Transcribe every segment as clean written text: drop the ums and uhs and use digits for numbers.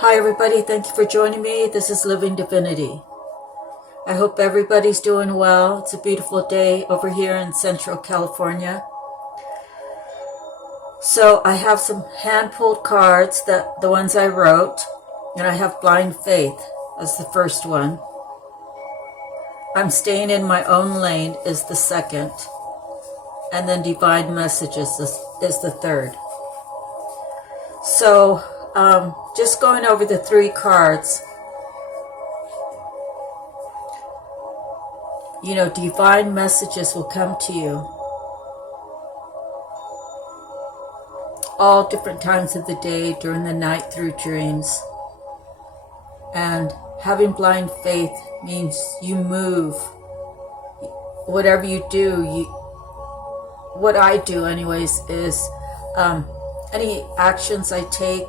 Hi everybody, thank you for joining me. This is Living Divinity. I hope everybody's doing well. It's a beautiful day over here in Central California. So I have some hand-pulled cards, the ones I wrote, and I have Blind Faith as the first one. I'm Staying in My Own Lane is the second, and then Divine Messages is the third. So just going over the three cards, divine messages will come to you all different times of the day, during the night, through dreams. And having blind faith means you move. Whatever you do, what I do anyways is any actions I take,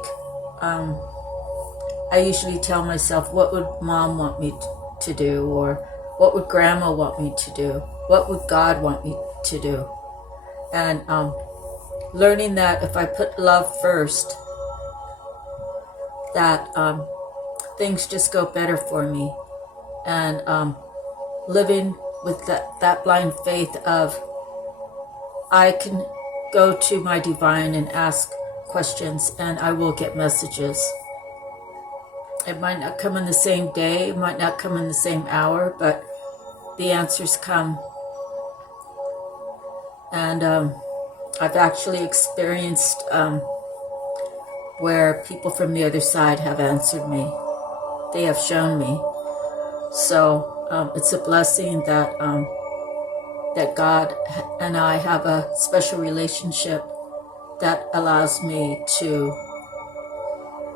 I usually tell myself, what would mom want me to do? Or what would grandma want me to do? What would God want me to do? And learning that if I put love first, that things just go better for me. And living with that blind faith of, I can go to my divine and ask questions and I will get messages. It might not come in the same day, it might not come in the same hour, but the answers come. And I've actually experienced where people from the other side have answered me. They have shown me. So it's a blessing that that God and I have a special relationship that allows me to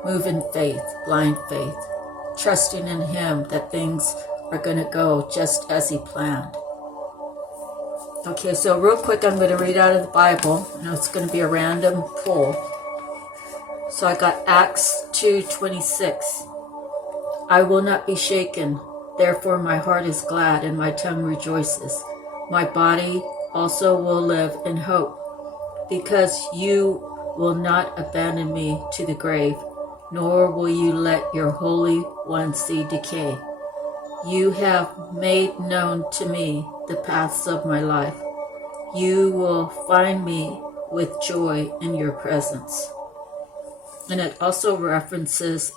move in faith, blind faith, trusting in Him that things are going to go just as He planned. Okay, so real quick, I'm going to read out of the Bible. I know it's going to be a random pull. So I got Acts 2:26. I will not be shaken, therefore my heart is glad and my tongue rejoices. My body also will live in hope, because you will not abandon me to the grave, nor will you let your Holy One see decay. You have made known to me the paths of my life. You will find me with joy in your presence. And it also references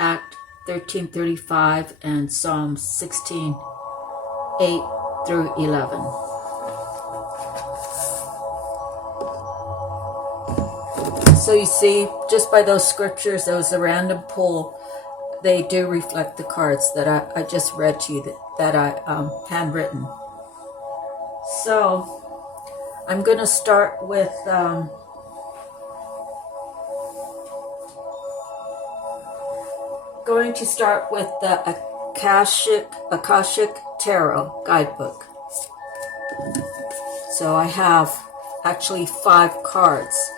Act 13:35 and Psalm 16:8 through 11. So you see, just by those scriptures, that was a random pull, they do reflect the cards that I just read to you, that I handwritten. So I'm going to start with the Akashic Tarot Guidebook. So I have actually 5 cards.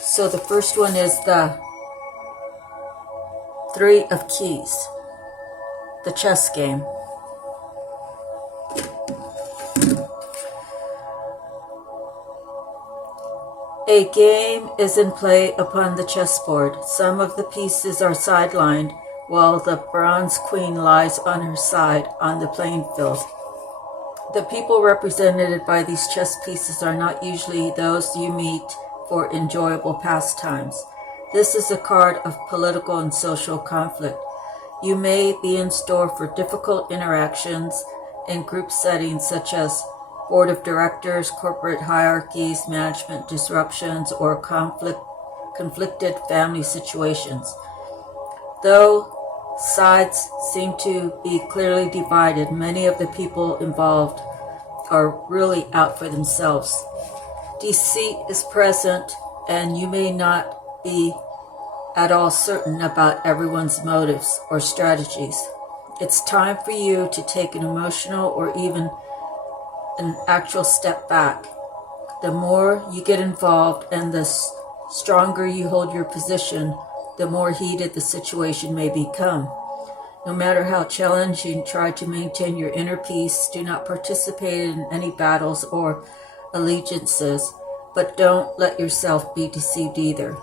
So the first one is the 3 of Keys, the chess game. A game is in play upon the chessboard. Some of the pieces are sidelined, while the bronze queen lies on her side on the playing field. The people represented by these chess pieces are not usually those you meet for enjoyable pastimes. This is a card of political and social conflict. You may be in store for difficult interactions in group settings such as board of directors, corporate hierarchies, management disruptions, or conflicted family situations. Though sides seem to be clearly divided, many of the people involved are really out for themselves. Deceit is present, and you may not be at all certain about everyone's motives or strategies. It's time for you to take an emotional or even an actual step back. The more you get involved and the stronger you hold your position, the more heated the situation may become. No matter how challenging, try to maintain your inner peace. Do not participate in any battles or allegiances, but don't let yourself be deceived either.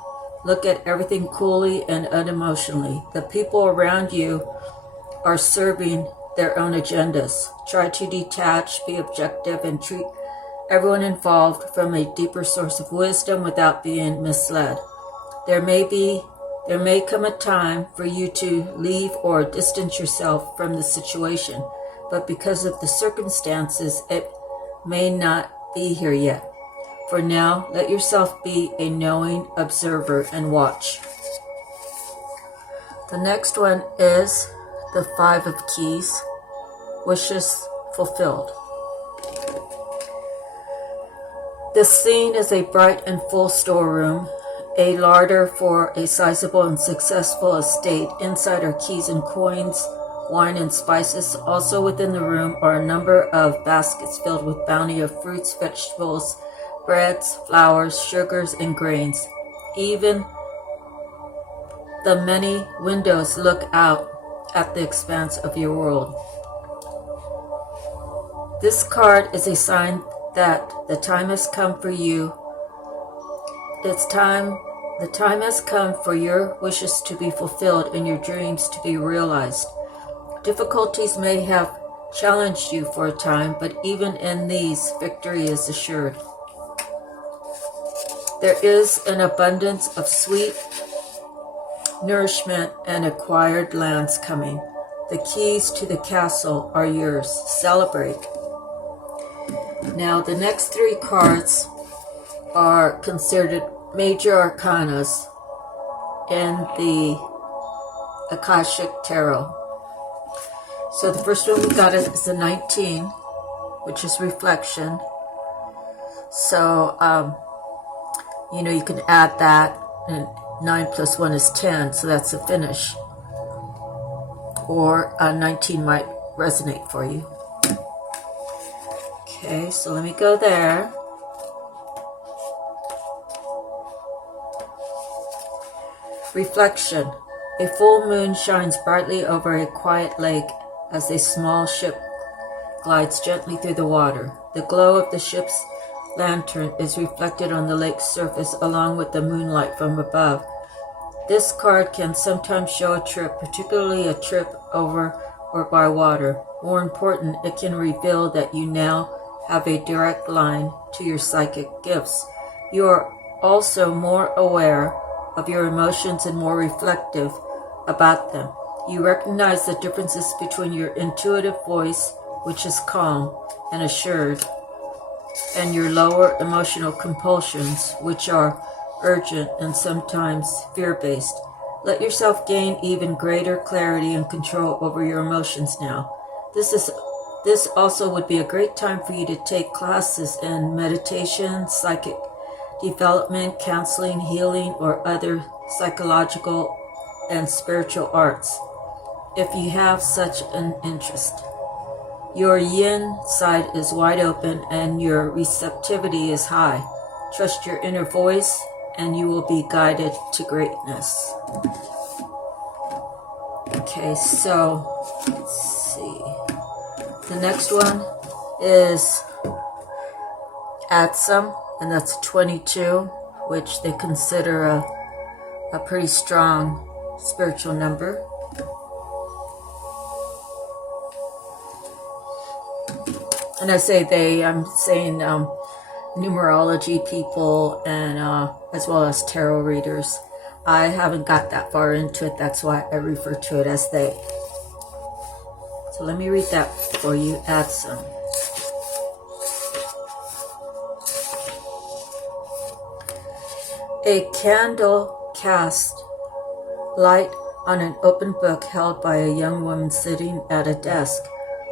Look at everything coolly and unemotionally. The people around you are serving their own agendas. Try to detach, be objective, and treat everyone involved from a deeper source of wisdom without being misled. There may come a time for you to leave or distance yourself from the situation, but because of the circumstances, it may not be here yet. For now, let yourself be a knowing observer and watch. The next one is the Five of Keys, wishes fulfilled. The scene is a bright and full storeroom, a larder for a sizable and successful estate. Inside are keys and coins, wine and spices. Also within the room are a number of baskets filled with bounty of fruits, vegetables, breads, flours, sugars, and grains. Even the many windows look out at the expanse of your world. This card is a sign that the time has come for you. The time has come for your wishes to be fulfilled and your dreams to be realized. Difficulties may have challenged you for a time, but even in these, victory is assured. There is an abundance of sweet nourishment and acquired lands coming. The keys to the castle are yours. Celebrate. Now, the next three cards are considered major arcanas in the Akashic Tarot. So the first one we got is the 19, which is reflection. So, you can add that, and 9 plus 1 is 10, so that's a finish. Or 19 might resonate for you. Okay, so let me go there. Reflection. A full moon shines brightly over a quiet lake as a small ship glides gently through the water. The glow of the ship's lantern is reflected on the lake's surface along with the moonlight from above. This card can sometimes show a trip, particularly a trip over or by water. More important, it can reveal that you now have a direct line to your psychic gifts. You are also more aware of your emotions and more reflective about them. You recognize the differences between your intuitive voice, which is calm and assured, and your lower emotional compulsions, which are urgent and sometimes fear-based. Let yourself gain even greater clarity and control over your emotions now. This also would be a great time for you to take classes in meditation, psychic development, counseling, healing, or other psychological and spiritual arts, if you have such an interest. Your yin side is wide open and your receptivity is high. Trust your inner voice and you will be guided to greatness. Okay, so let's see. The next one is Atsum, and that's 22, which they consider a pretty strong spiritual number. And I say they, I'm saying numerology people and as well as tarot readers. I haven't got that far into it, that's why I refer to it as they. So let me read that for you. Add some. A candle cast light on an open book held by a young woman sitting at a desk.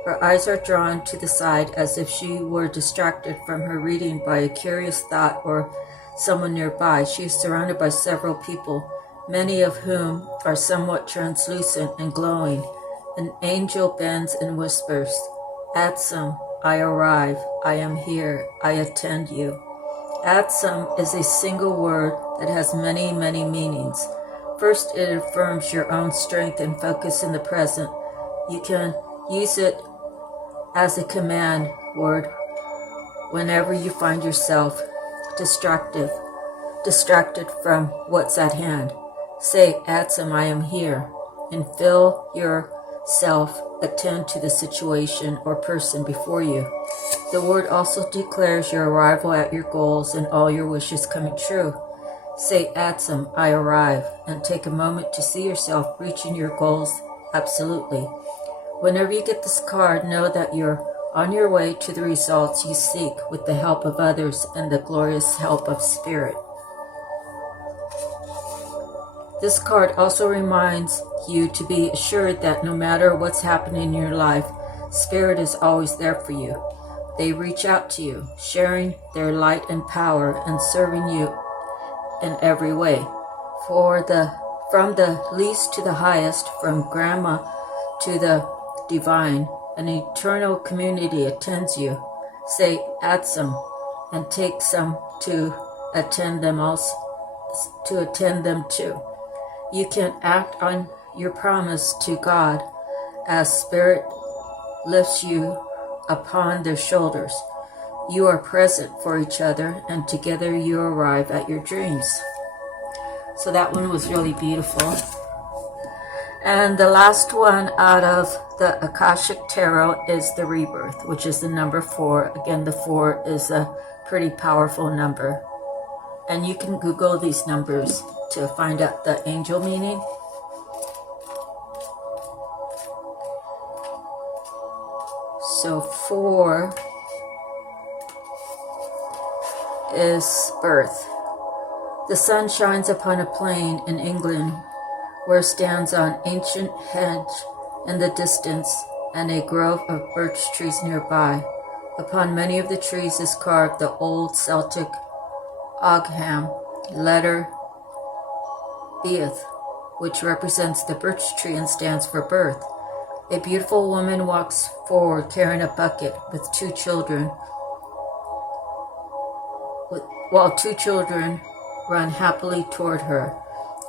Her eyes are drawn to the side as if she were distracted from her reading by a curious thought or someone nearby. She is surrounded by several people, many of whom are somewhat translucent and glowing. An angel bends and whispers, "Atsum, I arrive. I am here. I attend you." Atsum is a single word that has many, many meanings. First, it affirms your own strength and focus in the present. You can use it as a command word whenever you find yourself distracted distracted from what's at hand. Say, Atsum, I am here, and feel yourself attend to the situation or person before you. The word also declares your arrival at your goals and all your wishes coming true. Say, Atsum, I arrive, and take a moment to see yourself reaching your goals absolutely. Whenever you get this card, know that you're on your way to the results you seek with the help of others and the glorious help of Spirit. This card also reminds you to be assured that no matter what's happening in your life, Spirit is always there for you. They reach out to you, sharing their light and power and serving you in every way. From the least to the highest, from grandma to the divine, an eternal community attends you. Say, Atsum, and take some to attend them too. You can act on your promise to God as Spirit lifts you upon their shoulders. You are present for each other, and together you arrive at your dreams. So that one was really beautiful. And the last one out of the Akashic Tarot is the Rebirth, which is the number 4. Again, the 4 is a pretty powerful number. And you can Google these numbers to find out the angel meaning. So 4 is birth. The sun shines upon a plain in England where stands an ancient hedge in the distance and a grove of birch trees nearby. Upon many of the trees is carved the old Celtic Ogham letter Beath, which represents the birch tree and stands for birth. A beautiful woman walks forward carrying a bucket with 2 children, while 2 children run happily toward her.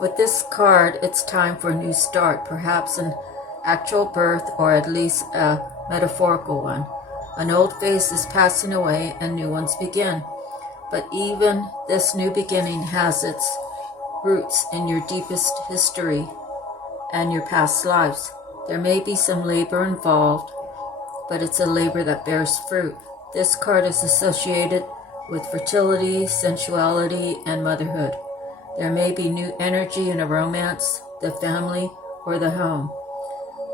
With this card, it's time for a new start, perhaps an actual birth or at least a metaphorical one. An old phase is passing away and new ones begin. But even this new beginning has its roots in your deepest history and your past lives. There may be some labor involved, but it's a labor that bears fruit. This card is associated with fertility, sensuality, and motherhood. There may be new energy in a romance, the family, or the home.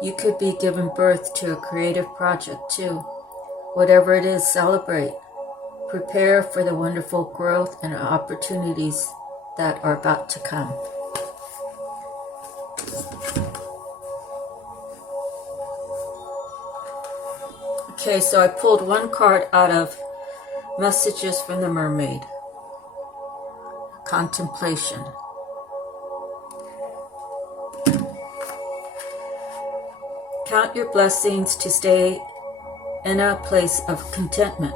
You could be giving birth to a creative project too. Whatever it is, celebrate. Prepare for the wonderful growth and opportunities that are about to come. Okay, so I pulled one card out of Messages from the Mermaid. Contemplation. Count your blessings to stay in a place of contentment.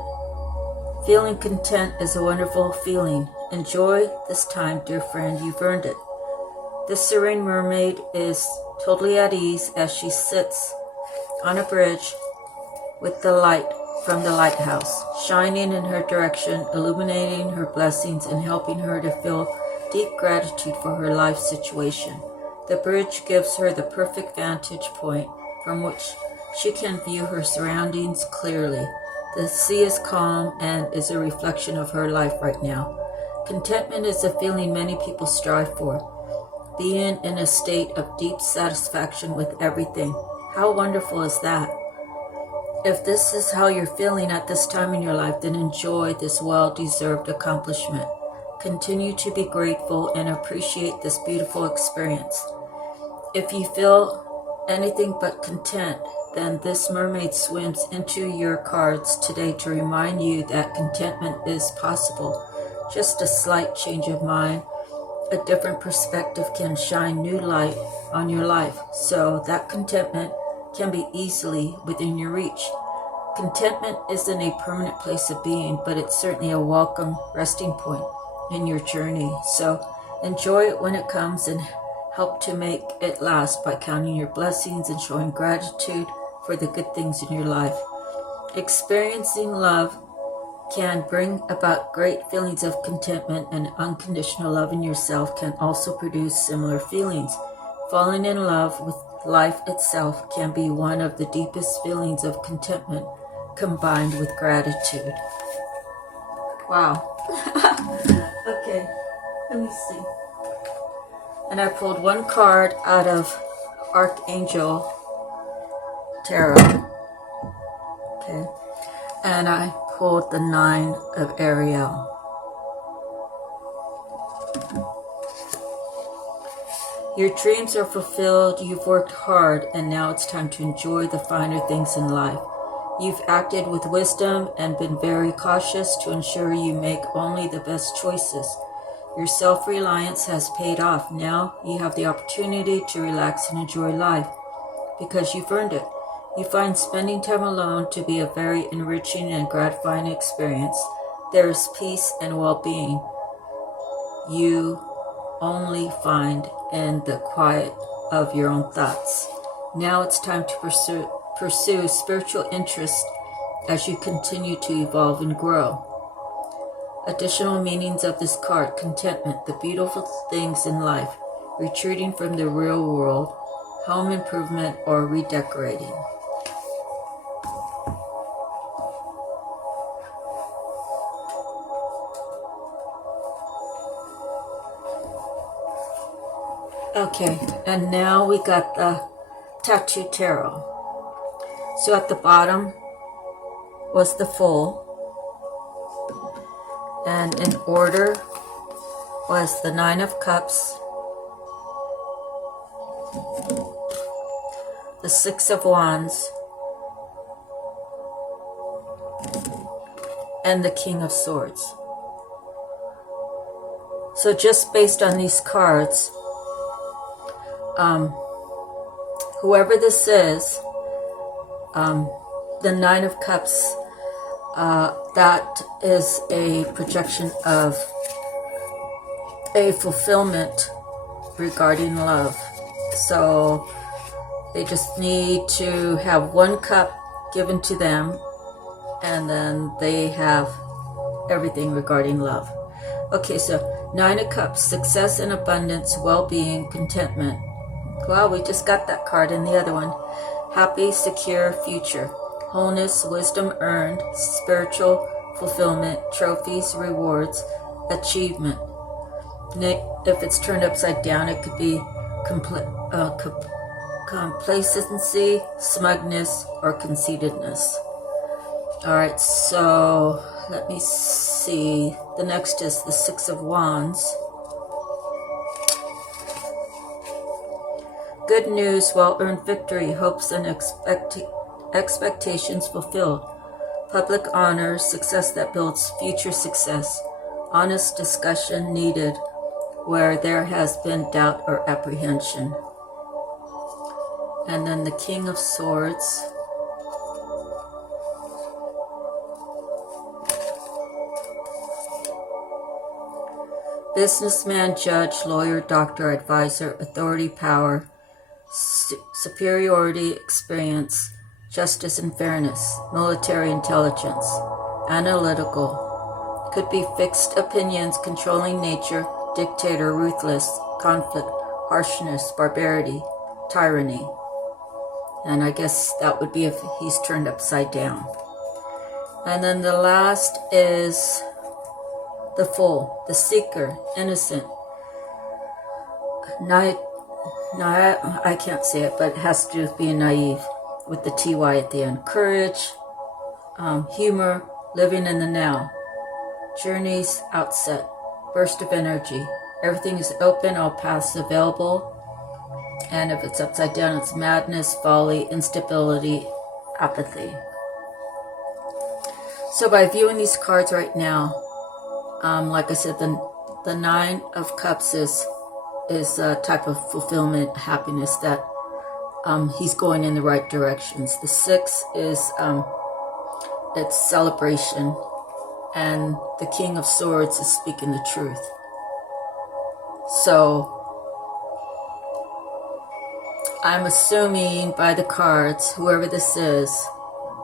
Feeling content is a wonderful feeling. Enjoy this time, dear friend, you've earned it. This serene mermaid is totally at ease as she sits on a bridge with the light from the lighthouse, shining in her direction, illuminating her blessings and helping her to feel deep gratitude for her life situation. The bridge gives her the perfect vantage point from which she can view her surroundings clearly. The sea is calm and is a reflection of her life right now. Contentment is a feeling many people strive for, being in a state of deep satisfaction with everything. How wonderful is that? If this is how you're feeling at this time in your life, then enjoy this well-deserved accomplishment. Continue to be grateful and appreciate this beautiful experience. If you feel anything but content, then this mermaid swims into your cards today to remind you that contentment is possible. Just a slight change of mind, a different perspective can shine new light on your life, so that contentment can be easily within your reach. Contentment isn't a permanent place of being, but it's certainly a welcome resting point in your journey. So enjoy it when it comes and help to make it last by counting your blessings and showing gratitude for the good things in your life. Experiencing love can bring about great feelings of contentment, and unconditional love in yourself can also produce similar feelings. Falling in love with life itself can be one of the deepest feelings of contentment combined with gratitude. Wow. Okay, let me see. And I pulled one card out of Archangel Tarot. Okay. And I pulled the 9 of Ariel. Your dreams are fulfilled, you've worked hard, and now it's time to enjoy the finer things in life. You've acted with wisdom and been very cautious to ensure you make only the best choices. Your self-reliance has paid off. Now you have the opportunity to relax and enjoy life because you've earned it. You find spending time alone to be a very enriching and gratifying experience. There is peace and well-being you only find in the quiet of your own thoughts. Now it's time to pursue spiritual interest as you continue to evolve and grow. Additional meanings of this card: contentment, the beautiful things in life, retreating from the real world, home improvement, or redecorating. Okay, and now we got the Tattoo Tarot. So at the bottom was the Fool, and in order was the 9 of Cups, the 6 of Wands, and the King of Swords. So just based on these cards, whoever this is, the 9 of Cups, that is a projection of a fulfillment regarding love. So they just need to have 1 cup given to them, and then they have everything regarding love. Okay, so 9 of Cups, success and abundance, well-being, contentment. Wow, we just got that card in the other one. Happy, secure future. Wholeness, wisdom earned, spiritual fulfillment, trophies, rewards, achievement. If it's turned upside down, it could be complacency, smugness, or conceitedness. Alright, so let me see. The next is the 6 of Wands. Good news, well-earned victory, hopes and expectations fulfilled. Public honor, success that builds future success. Honest discussion needed where there has been doubt or apprehension. And then the King of Swords. Businessman, judge, lawyer, doctor, advisor, authority, power, superiority, experience, justice and fairness, military intelligence, analytical, could be fixed opinions, controlling nature, dictator, ruthless, conflict, harshness, barbarity, tyranny. And I guess that would be if he's turned upside down. And then the last is the Fool, the seeker, innocent. I can't say it, but it has to do with being naive, with the TY at the end. Courage, humor, living in the now. Journeys, outset, burst of energy. Everything is open, all paths available. And if it's upside down, it's madness, folly, instability, apathy. So by viewing these cards right now, like I said, the 9 of Cups is a type of fulfillment, happiness that he's going in the right directions. The 6 is it's celebration, and the King of Swords is speaking the truth. So I'm assuming by the cards, whoever this is,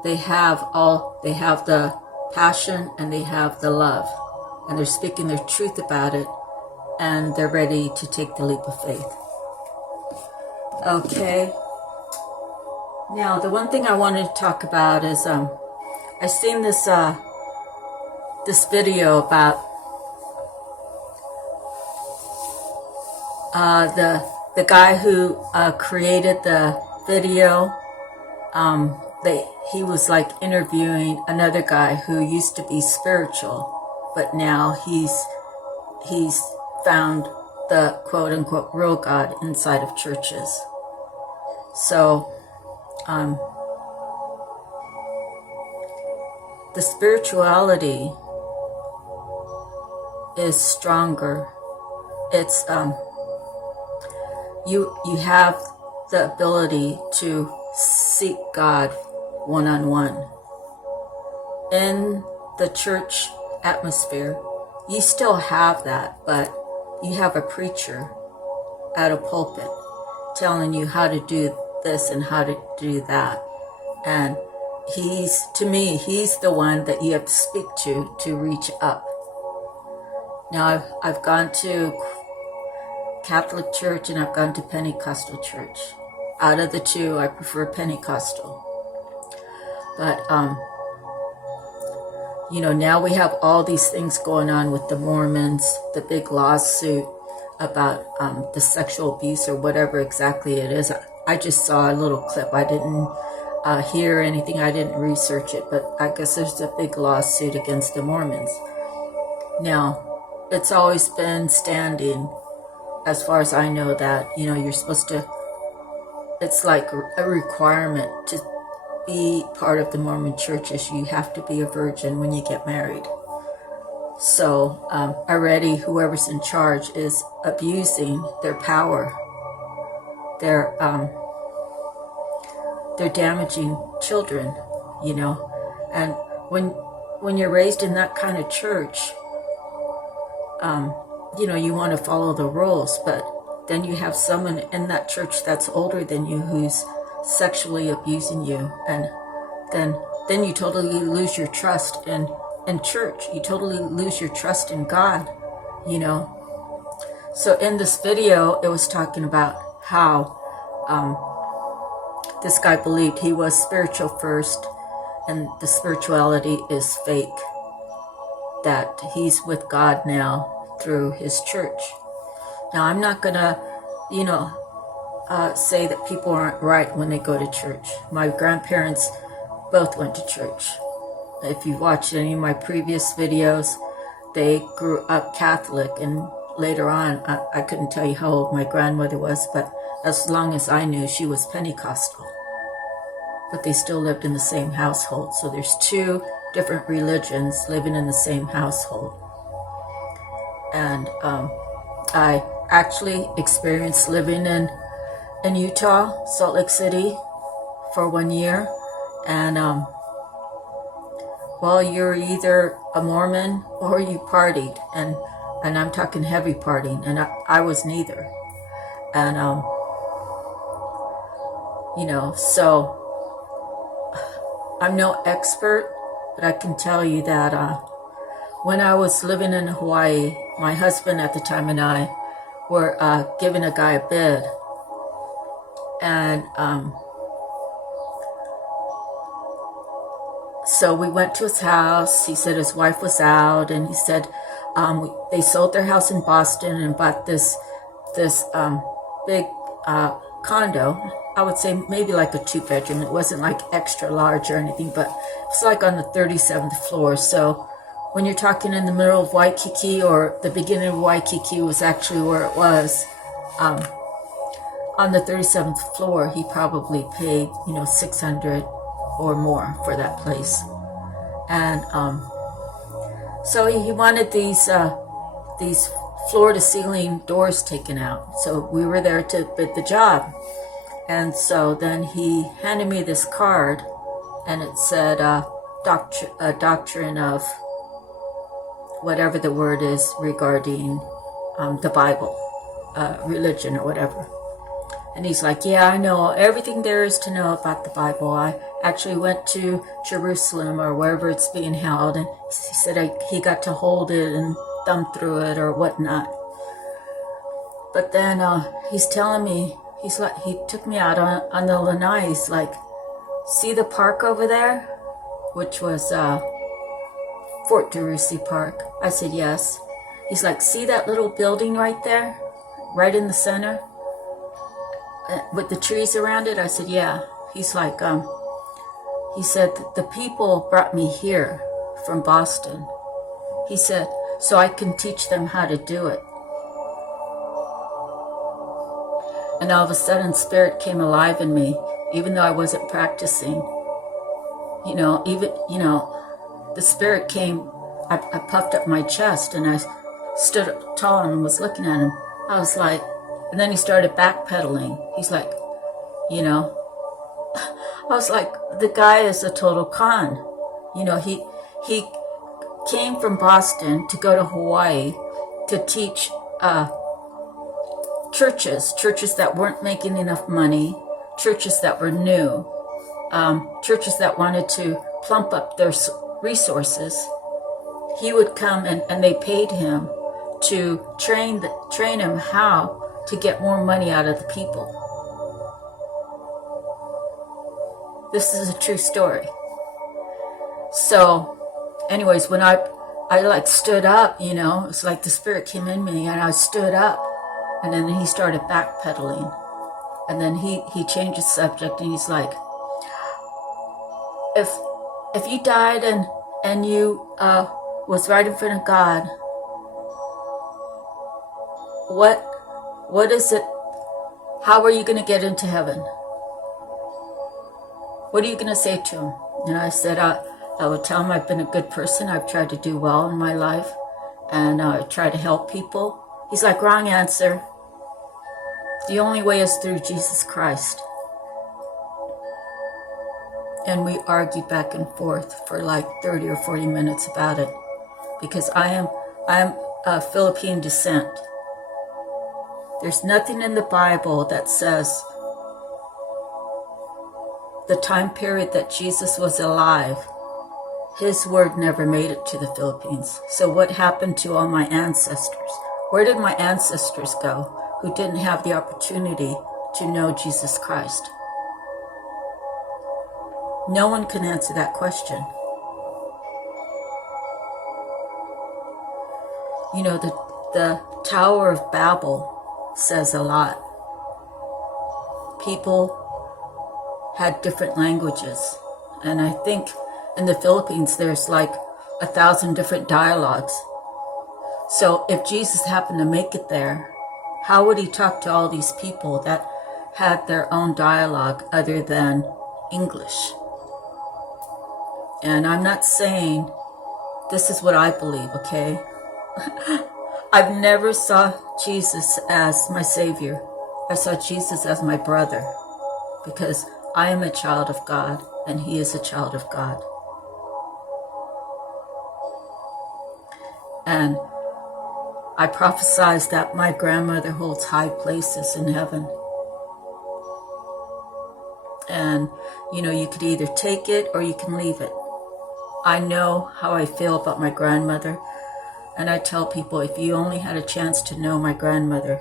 they have the passion and they have the love, and they're speaking their truth about it, and they're ready to take the leap of faith. Okay. Now, the one thing I wanted to talk about is I seen this video about the guy who created the video. He was like interviewing another guy who used to be spiritual, but now he's found the quote unquote real God inside of churches. So the spirituality is stronger. It's you have the ability to seek God one-on-one. In the church atmosphere, you still have that, but you have a preacher at a pulpit telling you how to do this and how to do that. And to me, he's the one that you have to speak to reach up. Now, I've gone to Catholic church and I've gone to Pentecostal church. Out of the two, I prefer Pentecostal. But, now we have all these things going on with the Mormons, the big lawsuit about the sexual abuse or whatever exactly it is. I just saw a little clip. I didn't hear anything. I didn't research it, but I guess there's a big lawsuit against the Mormons. Now, it's always been standing, as far as I know, that, you're supposed to, it's like a requirement to be part of the Mormon churches. You have to be a virgin when you get married. So already whoever's in charge is abusing their power. They're damaging children, and when you're raised in that kind of church, you want to follow the rules, but then you have someone in that church that's older than you who's sexually abusing you, and then you totally lose your trust in church. You totally lose your trust in God, So in this video, it was talking about how this guy believed he was spiritual first, and the spirituality is fake, that he's with God now through his church. Now, I'm not gonna, say that people aren't right when they go to church. My grandparents both went to church. If you've watched any of my previous videos, they grew up Catholic, and later on, I couldn't tell you how old my grandmother was, but as long as I knew, she was Pentecostal. But they still lived in the same household. So there's two different religions living in the same household. And I actually experienced living in Utah, Salt Lake City, for 1 year. And you're either a Mormon or you partied, and I'm talking heavy partying, and I was neither. And so I'm no expert, but I can tell you that when I was living in Hawaii, my husband at the time and I were giving a guy a bid, and so we went to his house. He said his wife was out, and he said they sold their house in Boston and bought this big condo. I would say maybe like a 2-bedroom. It wasn't like extra large or anything, but it's like on the 37th floor. So when you're talking in the middle of Waikiki, or the beginning of Waikiki was actually where it was, on the 37th floor, he probably paid, $600 or more for that place. And so he wanted these floor-to-ceiling doors taken out. So we were there to bid the job. And so then he handed me this card, and it said doctrine of whatever the word is regarding the Bible, religion or whatever. And he's like, yeah, I know everything there is to know about the Bible. I actually went to Jerusalem or wherever it's being held. And he said he got to hold it and thumb through it or whatnot. But then he's telling me, he took me out on the lanai. He's like, see the park over there? Which was Fort DeRussy Park. I said, yes. He's like, see that little building right there? Right in the center? With the trees around it? I said, yeah. He's like, he said, the people brought me here from Boston. He said, so I can teach them how to do it. And all of a sudden, Spirit came alive in me, even though I wasn't practicing. The Spirit came, I puffed up my chest and I stood up tall and was looking at him. I was like, and then he started backpedaling. He's like, I was like, the guy is a total con. He came from Boston to go to Hawaii to teach churches that weren't making enough money, churches that were new, churches that wanted to plump up their resources. He would come and they paid him to train him how to get more money out of the people. This is a true story. So, anyways, when I like stood up, it's like the Spirit came in me and I stood up, and then he started backpedaling, and then he changed the subject and he's like, if you died and you was right in front of God, what is it? How are you going to get into heaven? What are you going to say to him? And I said, I would tell him I've been a good person. I've tried to do well in my life, and I try to help people. He's like, wrong answer. The only way is through Jesus Christ. And we argued back and forth for like 30 or 40 minutes about it, because I am of Philippine descent. There's nothing in the Bible that says the time period that Jesus was alive, his word never made it to the Philippines. So what happened to all my ancestors? Where did my ancestors go who didn't have the opportunity to know Jesus Christ? No one can answer that question. The Tower of Babel says a lot. People had different languages. And I think in the Philippines, there's like 1,000 different dialogues. So if Jesus happened to make it there, how would he talk to all these people that had their own dialogue other than English? And I'm not saying this is what I believe, okay? I've never saw Jesus as my Savior. I saw Jesus as my brother, because I am a child of God and he is a child of God. And I prophesied that my grandmother holds high places in heaven. And, you could either take it or you can leave it. I know how I feel about my grandmother. And I tell people, if you only had a chance to know my grandmother,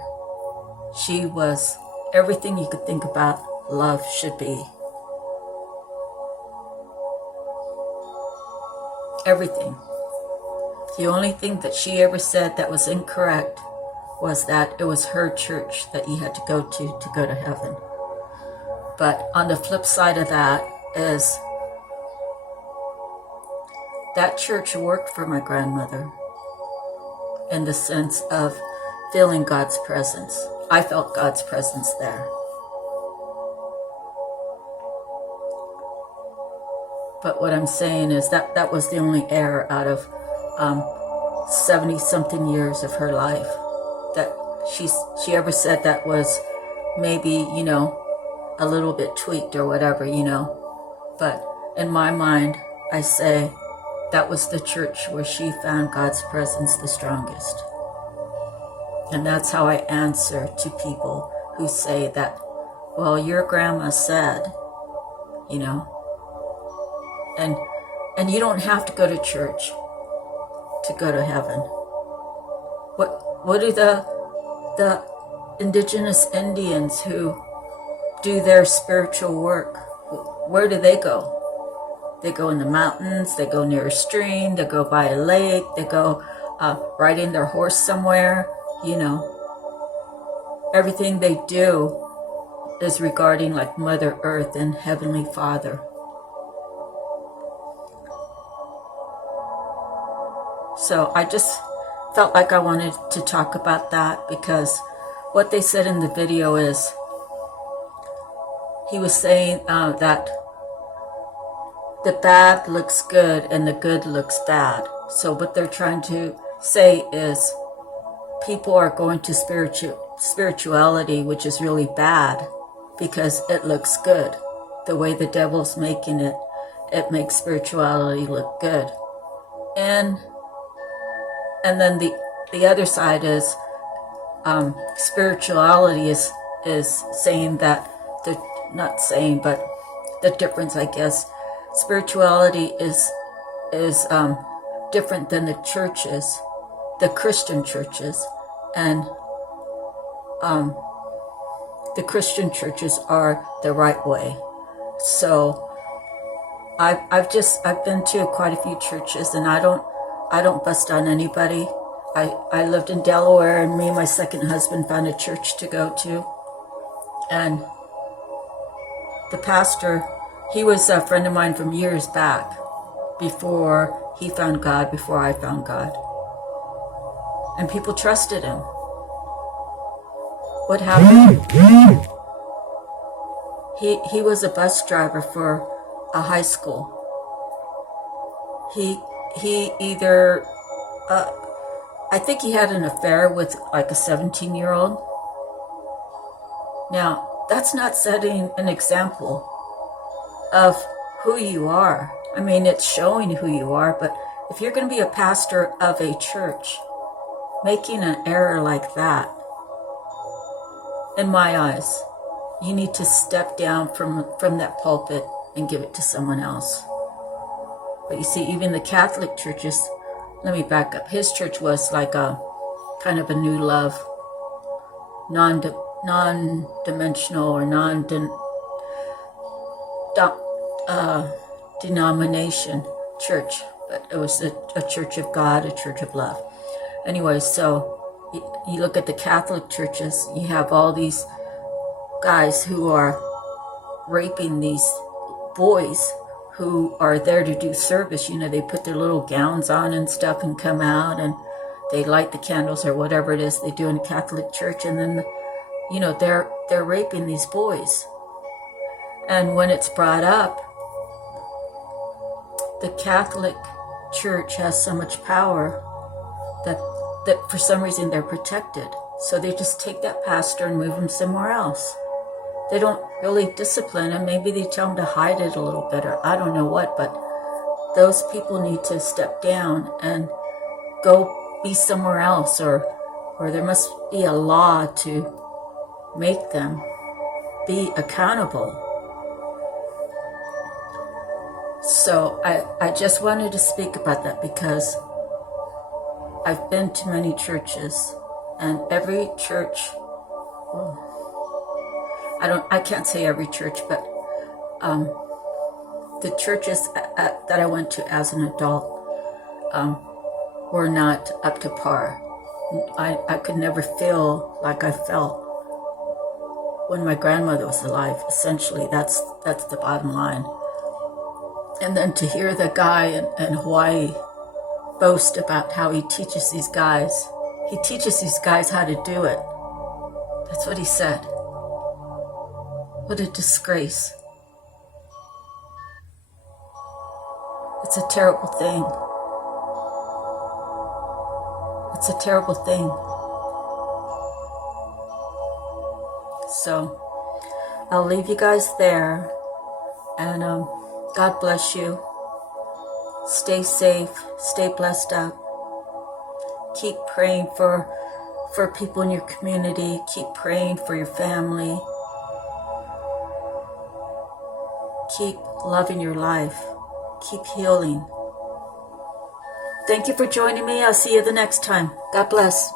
she was everything you could think about love should be. Everything. The only thing that she ever said that was incorrect was that it was her church that you had to go to heaven. But on the flip side of that is that church worked for my grandmother in the sense of feeling God's presence. I felt God's presence there. But what I'm saying is that was the only error out of 70-something years of her life that she ever said that was maybe, a little bit tweaked or whatever, But in my mind, I say that was the church where she found God's presence the strongest. And that's how I answer to people who say that well, your grandma said, you know, and you don't have to go to church to go to heaven. What do the indigenous Indians who do their spiritual work, where do they go? They go in the mountains, they go near a stream, they go by a lake, they go riding their horse somewhere, you know. Everything they do is regarding like Mother Earth and Heavenly Father. So I just felt like I wanted to talk about that, because what they said in the video is, he was saying that the bad looks good and the good looks bad. So what they're trying to say is people are going to spirituality, which is really bad, because it looks good. The way the devil's making it, it makes spirituality look good. And then the other side is spirituality is saying that not saying, but the difference, I guess, spirituality is different than the churches, the Christian churches, and the Christian churches are the right way. So I've been to quite a few churches, and I don't bust on anybody. I lived in Delaware, and me and my second husband found a church to go to, and the pastor, he was a friend of mine from years back, before he found God, before I found God. And people trusted him. What happened? He was a bus driver for a high school. He either, I think he had an affair with like a 17-year-old. Now, that's not setting an example of who you are. I mean, it's showing who you are, but if you're going to be a pastor of a church, making an error like that, in my eyes, you need to step down from that pulpit and give it to someone else. But you see, even the Catholic churches, let me back up. His church was like a kind of a new love, non-dimensional or denomination church, but it was a church of God, a church of love. Anyway, so you look at the Catholic churches, you have all these guys who are raping these boys who are there to do service. You know, they put their little gowns on and stuff and come out, and they light the candles or whatever it is they do in a Catholic church, and then, you know, they're raping these boys. And when it's brought up, the Catholic Church has so much power that for some reason they're protected. So they just take that pastor and move him somewhere else. They don't really discipline him. Maybe they tell him to hide it a little better. I don't know what, but those people need to step down and go be somewhere else, or there must be a law to make them be accountable. So I just wanted to speak about that, because I've been to many churches, and every church, well, I can't say every church, but the churches that I went to as an adult were not up to par. I could never feel like I felt when my grandmother was alive. Essentially, that's the bottom line. And then to hear the guy in Hawaii boast about how he teaches these guys how to do it. That's what he said. What a disgrace. It's a terrible thing. It's a terrible thing. So I'll leave you guys there, and God bless you. Stay safe. Stay blessed up. Keep praying for people in your community. Keep praying for your family. Keep loving your life. Keep healing. Thank you for joining me. I'll see you the next time. God bless.